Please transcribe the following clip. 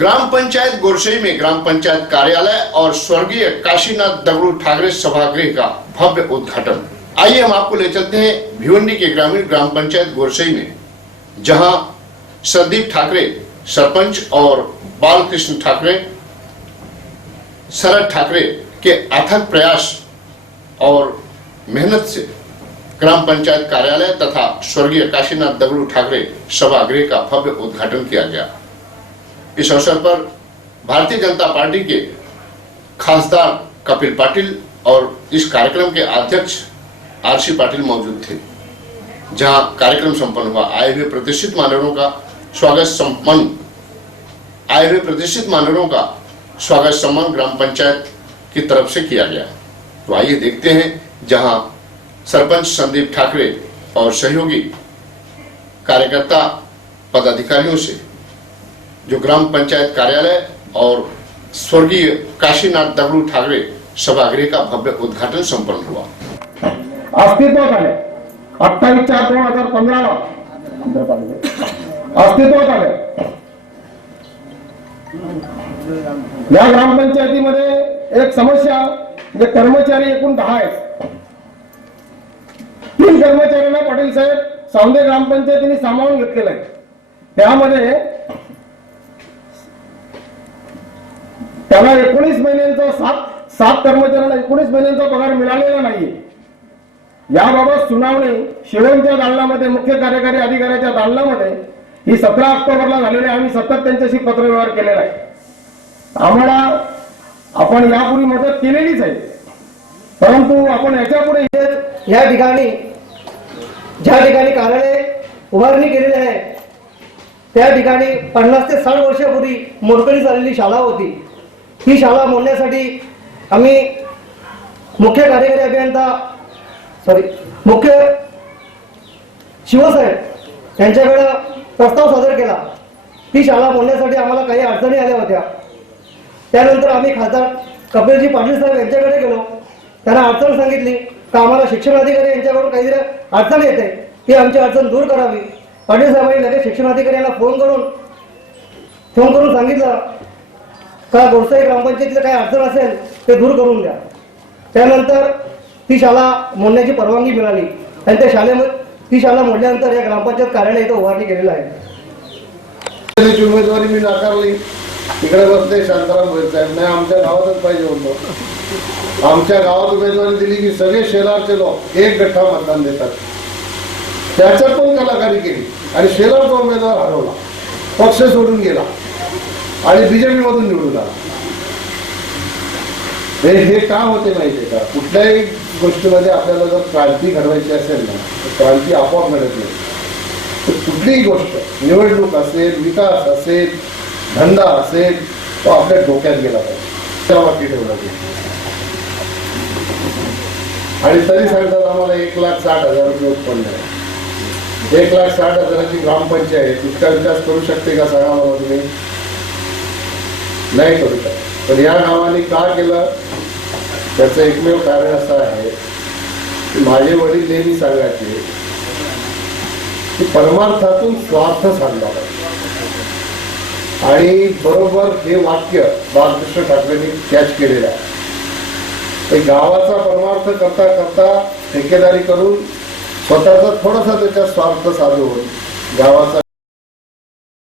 ग्राम पंचायत गोरसई में ग्राम पंचायत कार्यालय और स्वर्गीय काशीनाथ दगड़ू ठाकरे सभागृह का भव्य उद्घाटन। आइए हम आपको ले चलते हैं भिवंडी के ग्रामीण ग्राम पंचायत गोरसई में, जहाँ संदीप ठाकरे, सरपंच और बालकृष्ण ठाकरे, शरद ठाकरे के अथक प्रयास और मेहनत से ग्राम पंचायत कार्यालय तथा स्वर्गीय काशीनाथ दगड़ू ठाकरे सभागृह का भव्य उद्घाटन किया गया। इस अवसर पर भारतीय जनता पार्टी के खासदार कपिल पाटिल और इस कार्यक्रम के अध्यक्ष आरसी पाटिल मौजूद थे, जहाँ कार्यक्रम संपन्न हुआ। आए हुए प्रतिष्ठित मान्यवरों का स्वागत संपन्न। आए हुए प्रतिष्ठित मानवों का स्वागत सम्मान ग्राम पंचायत की तरफ़ से किया गया। तो आइए देखते हैं, जहाँ सरपंच संदीप ठाकरे और सहयोगी कार्यकर्ता पदाधिकारियों से जो ग्राम पंचायत कार्यालय और स्वर्गीय काशीनाथ दगड़ू ठाकरे सभागृह का भव्य उद्घाटन संपन्न हुआ। अस्तित्वात आले अठ्ठावीस चार दोन हजार पंधराला। अस्तित्वात आले या ग्रामपंचायतीमध्ये एक समस्या जे कर्मचारी एकूण दहा आहेत. तीन कर्मचाऱ्यांना पाटील साहेब सावंदे ग्रामपंचायतीने सामावून घेतलेलं आहे. त्यामध्ये त्याला एकोणीस महिन्यांचा सात सात कर्मचाऱ्यांना एकोणीस महिन्यांचा पगार मिळालेला नाहीये. याबाबत सुनावणी शिवणच्या दालनामध्ये मुख्य कार्यकारी अधिकाऱ्याच्या दालनामध्ये ही सतरा ऑक्टोबरला झालेली आहे. आम्ही सतत त्यांच्याशी पत्रव्यवहार केलेला आहे. आम्हाला आपण यापूर्वी मदत केलेलीच आहे. परंतु आपण याच्यापुढे या ठिकाणी ज्या ठिकाणी कार्यालय उभारणी केलेली आहे त्या ठिकाणी पन्नास ते साठ वर्षापूर्वी मोडकळी झालेली शाळा होती. ही शाळा मोडण्यासाठी आम्ही मुख्य कार्यकारी अभियंता सॉरी मुख्य शिवसाहेब यांच्याकडं प्रस्ताव सादर केला. ती शाळा मोडण्यासाठी आम्हाला काही अडचणी आल्या होत्या. त्यानंतर आम्ही खासदार कपिलजी पाटील साहेब यांच्याकडे गेलो. त्यांना अडचण सांगितली का आम्हाला शिक्षण अधिकारी यांच्याकडून काहीतरी अडचण येते ती आमची अडचण दूर करावी. पाटील साहेबांनी लगेच शिक्षण अधिकारी यांना फोन करून फोन करून सांगितलं. का गोडसाई ग्रामपंचायतीला काही अडचण असेल ते दूर करून द्या. त्यानंतर ती शाळा मोडण्याची परवानगी मिळाली. आणि त्या शाळेमध्ये ती शाळा मोडल्यानंतर या ग्रामपंचायत कार्यालय इथं उभारणी केलेलं आहे. उमेदवारी मी नाकारली. इकडे बसले शांताराम भोईर साहेब. नाही आमच्या गावातच पाहिजे होतो. आमच्या गावात उमेदवारी दिली की सगळे शेलारचे लोक एक गठ्ठा मतदान देतात. त्याच्यात पण कलाकारी केली. आणि शेलारचा उमेदवार हरवला. पक्ष सोडून गेला. आणि बीजेपी मधून निवडून आला. हे का होते माहितीये का? कुठल्याही गोष्टीमध्ये आपल्याला जर क्रांती घडवायची असेल ना तर क्रांती आपोआप घडत नाही. तर कुठलीही गोष्ट निवडणूक असेल विकास असेल धंदा असेल तो आपल्या डोक्यात गेला पाहिजे. त्याला बाकी ठेवला पाहिजे. आणि तरी सांगतात आम्हाला एक लाख साठ हजार रुपये उत्पन्न आहे. एक लाख साठ हजाराची ग्रामपंचायत इतका विकास करू शकते का सांगा मला तुम्ही? नाही करू शकत. पण या नावाने का केलं? त्याचं एकमेव कारण असं आहे की माझे वडील नेहमी सांगायचे की परमार्थातून स्वार्थ सांगणार आणि बरोबर हे वाक्य बालकृष्ण ठाकरेंनी कॅच केलेलं आहे. गावाचा परमार्थ करता करता ठेकेदारी करून स्वतःचा थोडासा त्याच्यात स्वार्थ साधून गावाचा